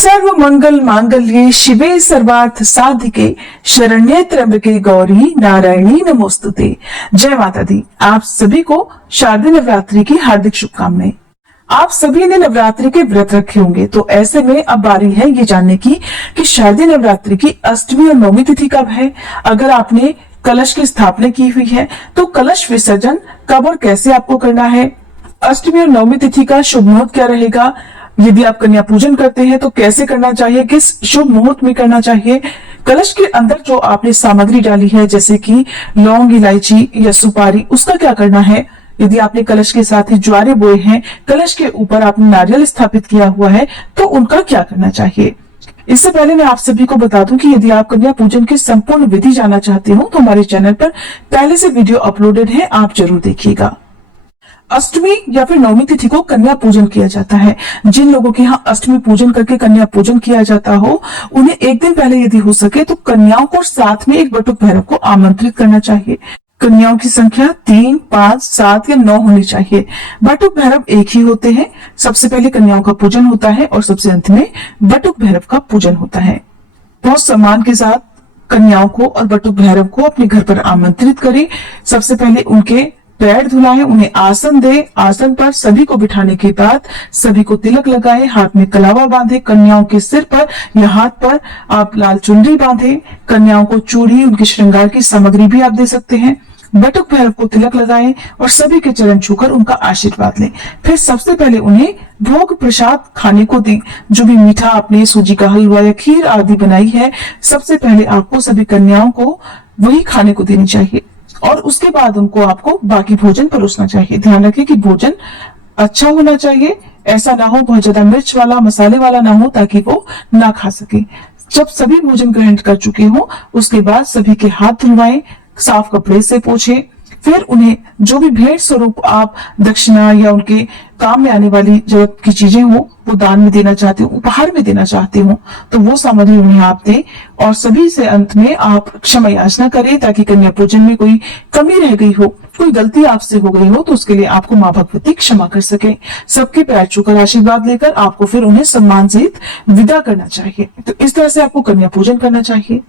सर्व मंगल मांगल्ये शिवे सर्वार्थ साधिके शरण्ये त्र्यंबके गौरी नारायणी नमोस्तुते। जय माता दी। आप सभी को शारदीय नवरात्रि की हार्दिक शुभकामनाएं। आप सभी ने नवरात्रि के व्रत रखे होंगे, तो ऐसे में अब बारी है ये जानने की कि शारदीय नवरात्रि की अष्टमी और नवमी तिथि कब है। अगर आपने कलश की स्थापना की हुई है तो कलश विसर्जन कब और कैसे आपको करना है। अष्टमी और नवमी तिथि का शुभ मुहूर्त क्या रहेगा। यदि आप कन्या पूजन करते हैं तो कैसे करना चाहिए, किस शुभ मुहूर्त में करना चाहिए। कलश के अंदर जो आपने सामग्री डाली है जैसे कि लौंग, इलायची या सुपारी, उसका क्या करना है। यदि आपने कलश के साथ ही ज्वारे बोए हैं, कलश के ऊपर आपने नारियल स्थापित किया हुआ है, तो उनका क्या करना चाहिए। इससे पहले मैं आप सभी को बता दूं कि यदि आप कन्या पूजन की संपूर्ण विधि जानना चाहते हो तो हमारे चैनल पर पहले से वीडियो अपलोडेड है, आप जरूर देखिएगा। अष्टमी या फिर नवमी तिथि को कन्या पूजन किया जाता है। जिन लोगों के यहाँ अष्टमी पूजन करके कन्या पूजन किया जाता हो, उन्हें एक दिन पहले यदि हो सके तो कन्याओं को साथ में एक बटुक भैरव को आमंत्रित करना चाहिए। कन्याओं की संख्या 3, 5, 7 या 9 होनी चाहिए। बटुक भैरव एक ही होते हैं। सबसे पहले कन्याओं का पूजन होता है और सबसे अंत में बटुक भैरव का पूजन होता है। बहुत सम्मान के साथ कन्याओं को और बटुक भैरव को अपने घर पर आमंत्रित करें। सबसे पहले उनके पैर धुलाएं, उन्हें आसन दे। आसन पर सभी को बिठाने के बाद सभी को तिलक लगाएं, हाथ में कलावा बांधे। कन्याओं के सिर पर या हाथ पर आप लाल चुनरी बांधे। कन्याओं को चूड़ी, उनके श्रृंगार की सामग्री भी आप दे सकते हैं। बटुक भैरव को तिलक लगाएं और सभी के चरण छूकर उनका आशीर्वाद लें। फिर सबसे पहले उन्हें भोग प्रसाद खाने को दें। जो भी मीठा आपने सूजी का हलवा या खीर आदि बनाई है, सबसे पहले आपको सभी कन्याओं को वही खाने को देनी चाहिए और उसके बाद उनको आपको बाकी भोजन परोसना चाहिए। ध्यान रखें कि भोजन अच्छा होना चाहिए, ऐसा ना हो बहुत ज्यादा मिर्च वाला, मसाले वाला ना हो, ताकि वो ना खा सके। जब सभी भोजन ग्रहण कर चुके हो उसके बाद सभी के हाथ धुलवाएं, साफ कपड़े से पोंछें। फिर उन्हें जो भी भेंट स्वरूप आप दक्षिणा या उनके काम में आने वाली जरूरत की चीजें हो वो दान में देना चाहते हो, उपहार में देना चाहते हो, तो वो सामग्री उन्हें आप दें। और सभी से अंत में आप क्षमा याचना करें ताकि कन्या पूजन में कोई कमी रह गई हो, कोई गलती आपसे हो गई हो, तो उसके लिए आपको माँ भगवती क्षमा कर सके। सबके पैर छूकर आशीर्वाद लेकर आपको फिर उन्हें सम्मान सहित विदा करना चाहिए। तो इस तरह से आपको कन्या पूजन करना चाहिए।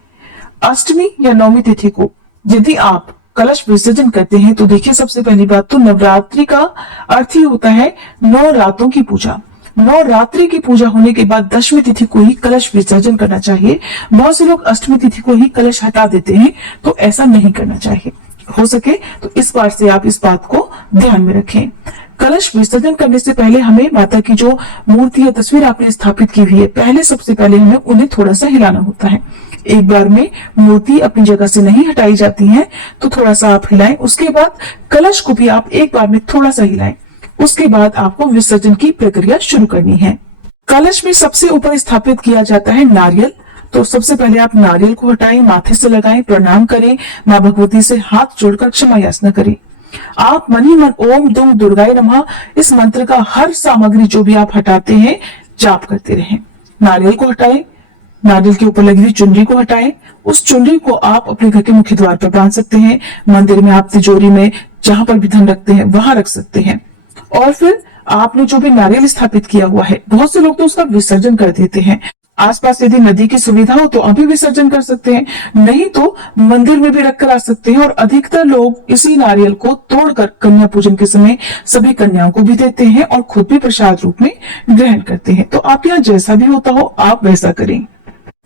अष्टमी या नवमी तिथि को यदि आप कलश विसर्जन करते हैं तो देखिए, सबसे पहली बात तो नवरात्रि का अर्थ ही होता है 9 रातों की पूजा। 9 रात्रि की पूजा होने के बाद दशमी तिथि को ही कलश विसर्जन करना चाहिए। बहुत से लोग अष्टमी तिथि को ही कलश हटा देते हैं, तो ऐसा नहीं करना चाहिए। हो सके तो इस बार से आप इस बात को ध्यान में रखें। कलश विसर्जन करने से पहले हमें माता की जो मूर्ति या तस्वीर आपने स्थापित की हुई है, पहले सबसे पहले हमें उन्हें थोड़ा सा हिलाना होता है। एक बार में मूर्ति अपनी जगह से नहीं हटाई जाती है, तो थोड़ा सा आप हिलाएं। उसके बाद कलश को भी आप एक बार में थोड़ा सा हिलाएं। उसके बाद आपको विसर्जन की प्रक्रिया शुरू करनी है। कलश में सबसे ऊपर स्थापित किया जाता है नारियल। तो सबसे पहले आप नारियल को हटाएं, माथे से लगाएं, प्रणाम करें, माँ भगवती से हाथ जोड़कर क्षमा याचना करें। आप मन ही मन ओम दुम दुर्गाय नमः इस मंत्र का हर सामग्री जो भी आप हटाते हैं जाप करते रहें। नारियल को हटाएं, नारियल के ऊपर लगी हुई चुनरी को हटाएं। उस चुनरी को आप अपने घर के मुख्य द्वार पर बांध सकते हैं। मंदिर में आप तिजोरी में जहां पर भी धन रखते हैं वहां रख सकते हैं। और फिर आपने जो भी नारियल स्थापित किया हुआ है, बहुत से लोग तो उसका विसर्जन कर देते हैं। आसपास यदि नदी की सुविधा हो तो अभी विसर्जन कर सकते हैं, नहीं तो मंदिर में भी रखकर आ सकते हैं। और अधिकतर लोग इसी नारियल को तोड़कर कन्या पूजन के समय सभी कन्याओं को भी देते हैं और खुद भी प्रसाद रूप में ग्रहण करते हैं। तो आप यहाँ जैसा भी होता हो आप वैसा करें।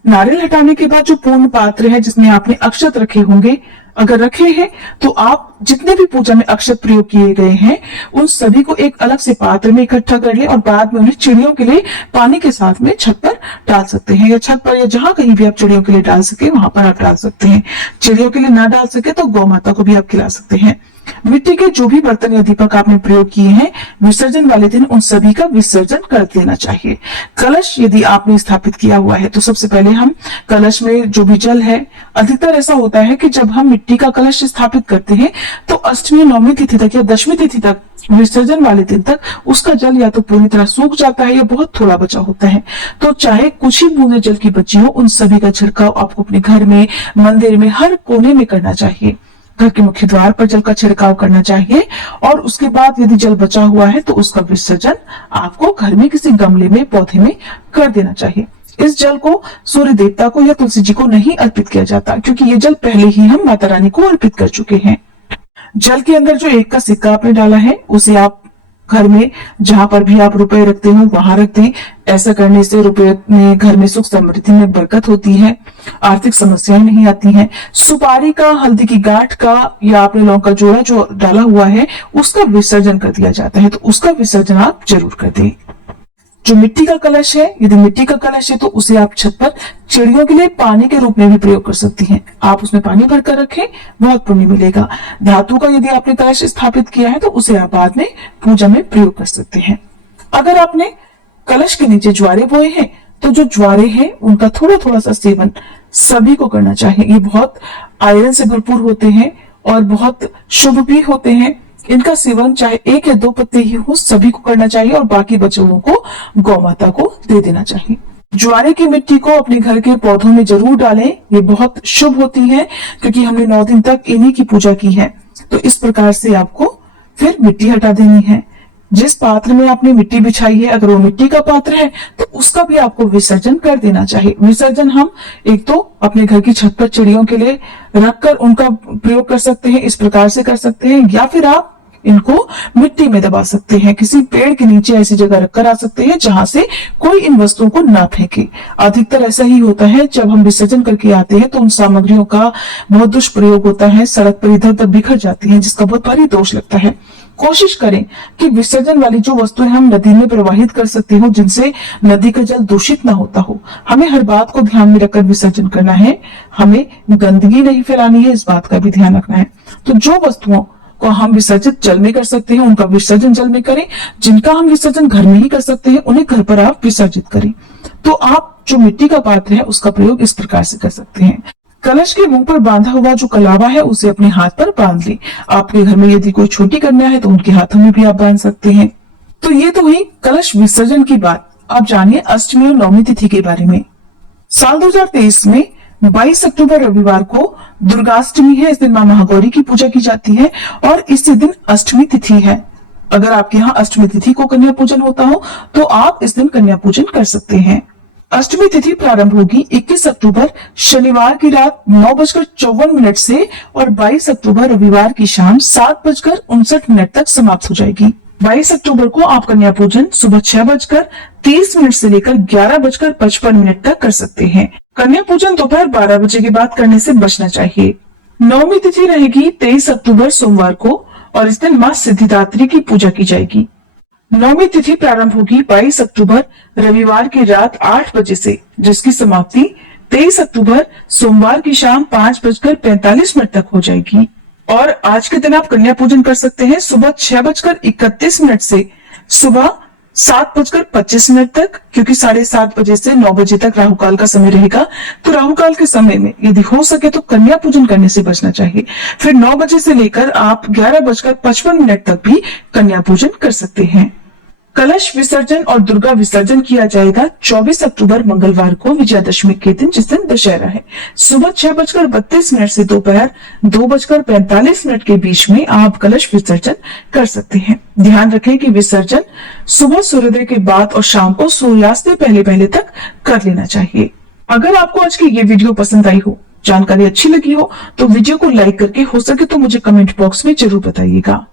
नारियल हटाने के बाद जो पूर्ण पात्र है जिसमें आपने अक्षत रखे होंगे, अगर रखे हैं तो आप जितने भी पूजा में अक्षत प्रयोग किए गए हैं उन सभी को एक अलग से पात्र में इकट्ठा कर लें और बाद में उन्हें चिड़ियों के लिए पानी के साथ में छत पर डाल सकते हैं, या छत पर या जहां कहीं भी आप चिड़ियों के लिए डाल सके वहां पर आप डाल सकते हैं। चिड़ियों के लिए ना डाल सके तो गौ माता को भी आप खिला सकते हैं। मिट्टी के जो भी बर्तन या दीपक आपने प्रयोग किए हैं विसर्जन वाले दिन उन सभी का विसर्जन कर देना चाहिए। कलश यदि आपने स्थापित किया हुआ है तो सबसे पहले हम कलश में जो भी जल है, अधिकतर ऐसा होता है कि जब हम मिट्टी का कलश स्थापित करते हैं तो अष्टमी नवमी तिथि तक या दशमी तिथि तक विसर्जन वाले दिन तक उसका जल या तो पूरी तरह सूख जाता है या बहुत थोड़ा बचा होता है। तो चाहे कुछ ही बूंदे जल की बची हो, उन सभी का छिड़काव आपको अपने घर में, मंदिर में, हर कोने में करना चाहिए। घर के मुख्य द्वार पर जल का छिड़काव करना चाहिए और उसके बाद यदि जल बचा हुआ है तो उसका विसर्जन आपको घर में किसी गमले में, पौधे में कर देना चाहिए। इस जल को सूर्य देवता को या तुलसी जी को नहीं अर्पित किया जाता, क्योंकि ये जल पहले ही हम माता रानी को अर्पित कर चुके हैं। जल के अंदर जो 1 का सिक्का आपने डाला है उसे आप घर में जहां पर भी आप रुपए रखते हो वहां रख दें। ऐसा करने से रुपए में, घर में सुख समृद्धि में बरकत होती है, आर्थिक समस्याएं नहीं आती हैं। सुपारी का, हल्दी की गांठ का या आपने लौंग का जोड़ा जो डाला हुआ है उसका विसर्जन कर दिया जाता है, तो उसका विसर्जन आप जरूर कर दें। जो मिट्टी का कलश है, यदि मिट्टी का कलश है तो उसे आप छत पर चिड़ियों के लिए पानी के रूप में भी प्रयोग कर सकती हैं। आप उसमें पानी भरकर रखें, बहुत पुण्य मिलेगा। धातु का यदि आपने कलश स्थापित किया है तो उसे आप बाद में पूजा में प्रयोग कर सकते हैं। अगर आपने कलश के नीचे ज्वारे बोए हैं तो जो ज्वारे हैं उनका थोड़ा थोड़ा सा सेवन सभी को करना चाहिए। ये बहुत आयरन से भरपूर होते हैं और बहुत शुभ भी होते हैं। इनका सेवन चाहे 1 या 2 पत्ते ही हो, सभी को करना चाहिए और बाकी बचे हुओं को गौ माता को दे देना चाहिए। ज्वारे की मिट्टी को अपने घर के पौधों में जरूर डालें, ये बहुत शुभ होती है क्योंकि हमने 9 दिन तक इन्हीं की पूजा की है। तो इस प्रकार से आपको फिर मिट्टी हटा देनी है। जिस पात्र में आपने मिट्टी बिछाई है, अगर वो मिट्टी का पात्र है तो उसका भी आपको विसर्जन कर देना चाहिए। विसर्जन हम एक तो अपने घर की छत पर चिड़ियों के लिए रखकर उनका प्रयोग कर सकते हैं, इस प्रकार से कर सकते हैं, या फिर आप इनको मिट्टी में दबा सकते हैं, किसी पेड़ के नीचे ऐसी जगह रखकर आ सकते हैं जहां से कोई इन वस्तुओं को ना फेंके। अधिकतर ऐसा ही होता है, जब हम विसर्जन करके आते हैं तो उन सामग्रियों का बहुत दुष्प्रयोग होता है, सड़क पर इधर उधर बिखर जाती हैं, जिसका बहुत भारी दोष लगता है। कोशिश करें कि विसर्जन वाली जो वस्तुएं हम नदी में प्रवाहित कर सकते हो, जिनसे नदी का जल दूषित ना होता हो। हमें हर बात को ध्यान में रखकर विसर्जन करना है, हमें गंदगी नहीं फैलानी है, इस बात का भी ध्यान रखना है। तो जो वस्तुओं को हम विसर्जित जल में कर सकते हैं उनका विसर्जन जल में करें, जिनका हम विसर्जन घर में ही कर सकते हैं उन्हें घर पर आप विसर्जित करें। तो आप जो मिट्टी का पात्र है उसका प्रयोग इस प्रकार से कर सकते हैं। कलश के मुंह पर बांधा हुआ जो कलावा है उसे अपने हाथ पर बांध लें। आपके घर में यदि कोई छोटी कन्या है तो उनके हाथों में भी आप बांध सकते हैं। तो ये तो हुई कलश विसर्जन की बात। अब जानिए अष्टमी और नवमी तिथि के बारे में। साल 2023 में 22 अक्टूबर रविवार को दुर्गाष्टमी है। इस दिन मां महागौरी की पूजा की जाती है और इसी दिन अष्टमी तिथि है। अगर आपके यहाँ अष्टमी तिथि को कन्या पूजन होता हो तो आप इस दिन कन्या पूजन कर सकते हैं। अष्टमी तिथि प्रारंभ होगी 21 अक्टूबर शनिवार की रात 9:54 से और 22 अक्टूबर रविवार की शाम 7:59 तक समाप्त हो जाएगी। 22 अक्टूबर को आप कन्या पूजन सुबह 6:30 से लेकर 11:55 तक कर सकते हैं। कन्या पूजन दोपहर 12 बजे के बाद करने से बचना चाहिए। नवमी तिथि रहेगी 23 अक्टूबर सोमवार को और इस दिन मां सिद्धिदात्री की पूजा की जाएगी। नवमी तिथि प्रारंभ होगी 22 अक्टूबर रविवार की रात 8 बजे से, जिसकी समाप्ति 23 अक्टूबर सोमवार की शाम 5:45 तक हो जाएगी। और आज के दिन आप कन्या पूजन कर सकते हैं सुबह 6:31 से सुबह 7:25 तक, क्योंकि 7:30 बजे से 9 बजे तक राहु काल का समय रहेगा। तो राहु काल के समय में यदि हो सके तो कन्या पूजन करने से बचना चाहिए। फिर 9 बजे से लेकर आप 11:55 तक भी कन्या पूजन कर सकते हैं। कलश विसर्जन और दुर्गा विसर्जन किया जाएगा 24 अक्टूबर मंगलवार को विजयादशमी के दिन, जिस दिन दशहरा है। सुबह 6:32 से दोपहर 2:45 के बीच में आप कलश विसर्जन कर सकते हैं। ध्यान रखें कि विसर्जन सुबह सूर्योदय के बाद और शाम को सूर्यास्त से पहले तक कर लेना चाहिए। अगर आपको आज की ये वीडियो पसंद आई हो, जानकारी अच्छी लगी हो, तो वीडियो को लाइक करके हो सके तो मुझे कमेंट बॉक्स में जरूर बताइएगा।